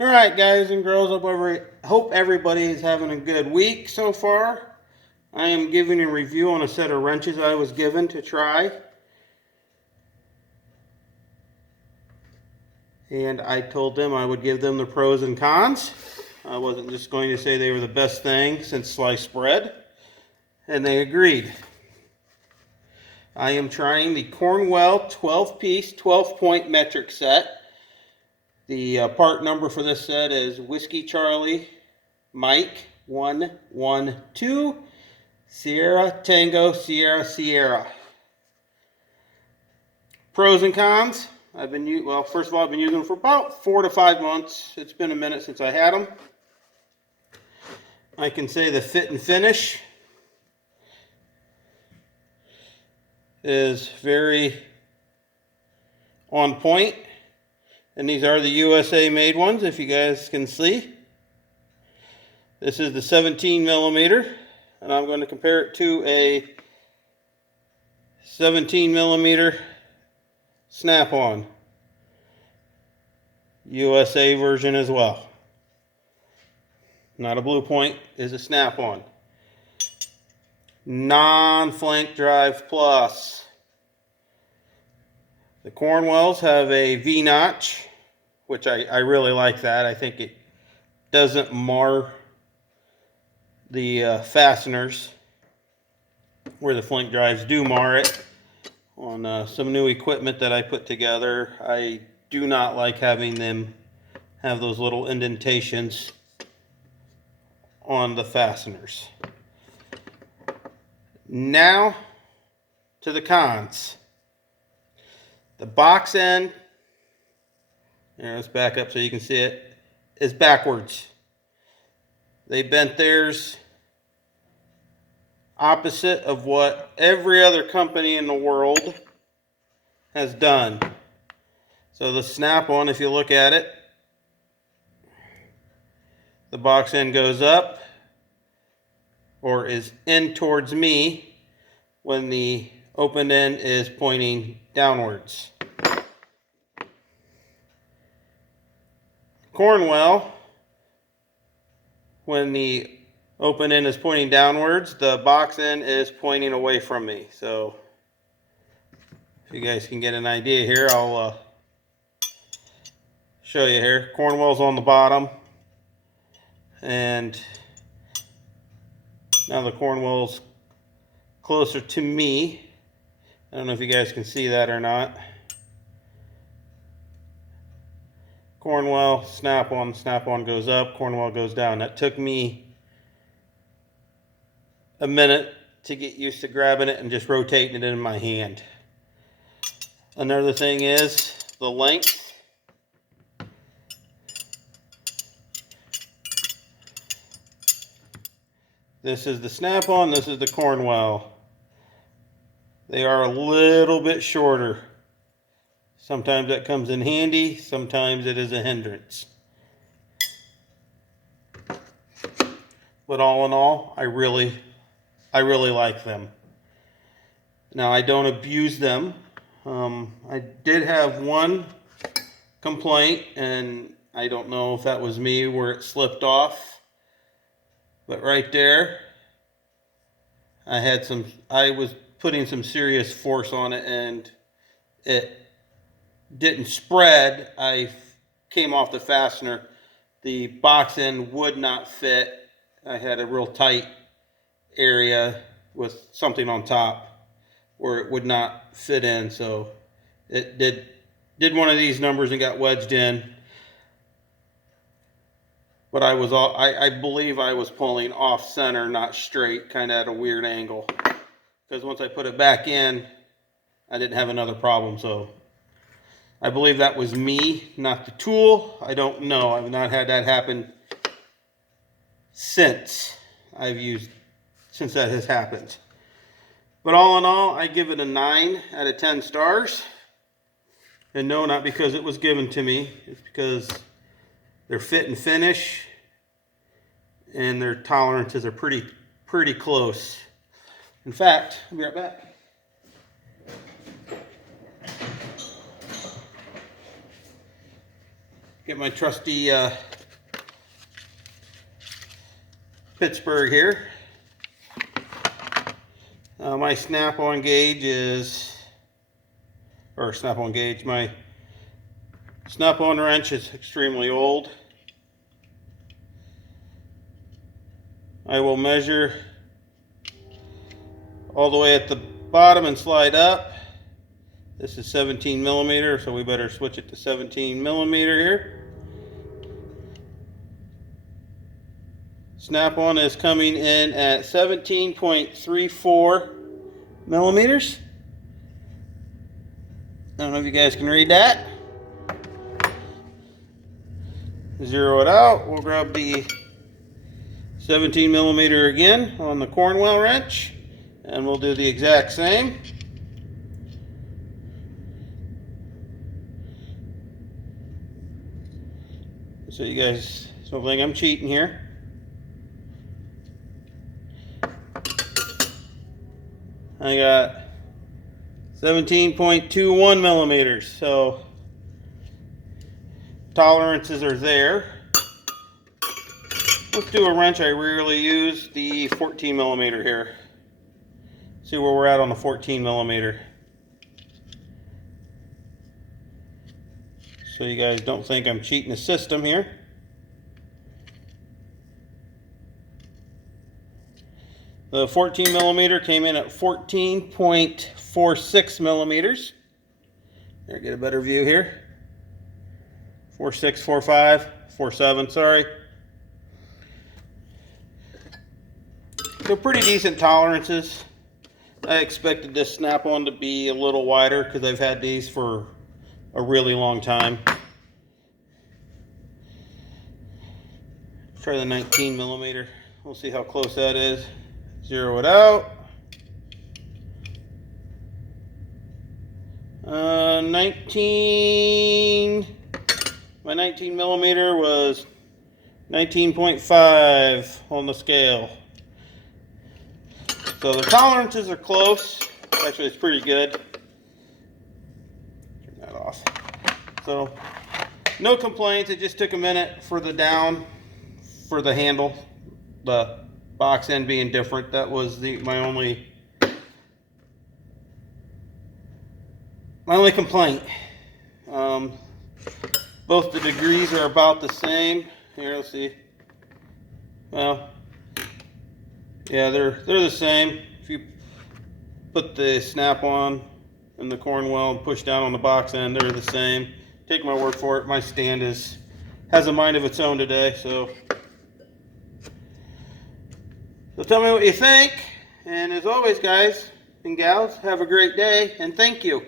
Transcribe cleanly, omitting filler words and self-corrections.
Alright guys and girls, hope everybody is having a good week so far. I am giving a review on a set of wrenches I was given to try. And I told them I would give them the pros and cons. I wasn't just going to say they were the best thing since sliced bread. And they agreed. I am trying the Cornwell 12-piece 12-point metric set. The part number for this set is Whiskey Charlie Mike 112 Sierra Tango Sierra Sierra. Pros and cons. First of all, I've been using them for about 4 to 5 months. It's been a minute since I had them. I can say the fit and finish is very on point. And these are the USA made ones, if you guys can see. This is the 17 millimeter, and I'm going to compare it to a 17 millimeter snap-on USA version as well. Not a Blue Point, is a snap-on. Non-flank drive plus. The Cornwells have a V-notch, which I really like that. I think it doesn't mar the fasteners where the flank drives do mar it. On some new equipment that I put together, I do not like having them have those little indentations on the fasteners. Now to the cons. The box end, here, let's back up so you can see it, is backwards. They bent theirs opposite of what every other company in the world has done. So the snap-on, if you look at it, the box end goes up or is in towards me when the open end is pointing downwards. Cornwell, when the open end is pointing downwards, the box end is pointing away from me. So if you guys can get an idea here, I'll show you here. Cornwell's on the bottom, and now the Cornwell's closer to me. I don't know if you guys can see that or not. Cornwell, snap-on goes up, Cornwell goes down. That took me a minute to get used to grabbing it and just rotating it in my hand. Another thing is the length. This is the snap-on, this is the Cornwell. They are a little bit shorter. Sometimes that comes in handy, sometimes it is a hindrance. But all in all, I really like them. Now, I don't abuse them. I did have one complaint, and I don't know if that was me where it slipped off. But right there, I was putting some serious force on it, and it didn't spread. I came off the fastener. The box end would not fit. I had a real tight area with something on top where it would not fit in, so it did one of these numbers and got wedged in. But I believe I was pulling off center, not straight, kind of at a weird angle, because once I put it back in, I didn't have another problem. So I believe that was me, not the tool. I don't know. I've not had that happen since that has happened. But all in all, I give it a 9 out of 10 stars. And no, not because it was given to me. It's because their fit and finish and their tolerances are pretty close. In fact, I'll be right back. Get my trusty Pittsburgh here. My snap-on gauge is, or snap-on gauge, my snap-on wrench is extremely old. I will measure all the way at the bottom and slide up. This is 17 millimeter, so we better switch it to 17 millimeter here. Snap-on is coming in at 17.34 millimeters. I don't know if you guys can read that. Zero it out. We'll grab the 17 millimeter again on the Cornwell wrench, and we'll do the exact same. So you guys don't think I'm cheating here. I got 17.21 millimeters, so tolerances are there. Let's do a wrench I rarely use, the 14 millimeter here. See where we're at on the 14 millimeter. So you guys don't think I'm cheating the system here. The 14 millimeter came in at 14.46 millimeters. There, get a better view here. 46, 45, 47, sorry. So pretty decent tolerances. I expected this snap-on to be a little wider because I've had these for a really long time. Let's try the 19 millimeter. We'll see how close that is. Zero it out. 19. My 19 millimeter was 19.5 on the scale. So the tolerances are close. Actually, it's pretty good. Turn that off. So no complaints. It just took a minute for the down, for the handle, the box end being different. That was my only complaint. Both the degrees are about the same. Here, let's see. Well, yeah, they're the same. If you put the snap-on in the Cornwell and push down on the box end, they're the same. Take my word for it. My stand has a mind of its own today, so tell me what you think. And as always, guys and gals, have a great day, and thank you.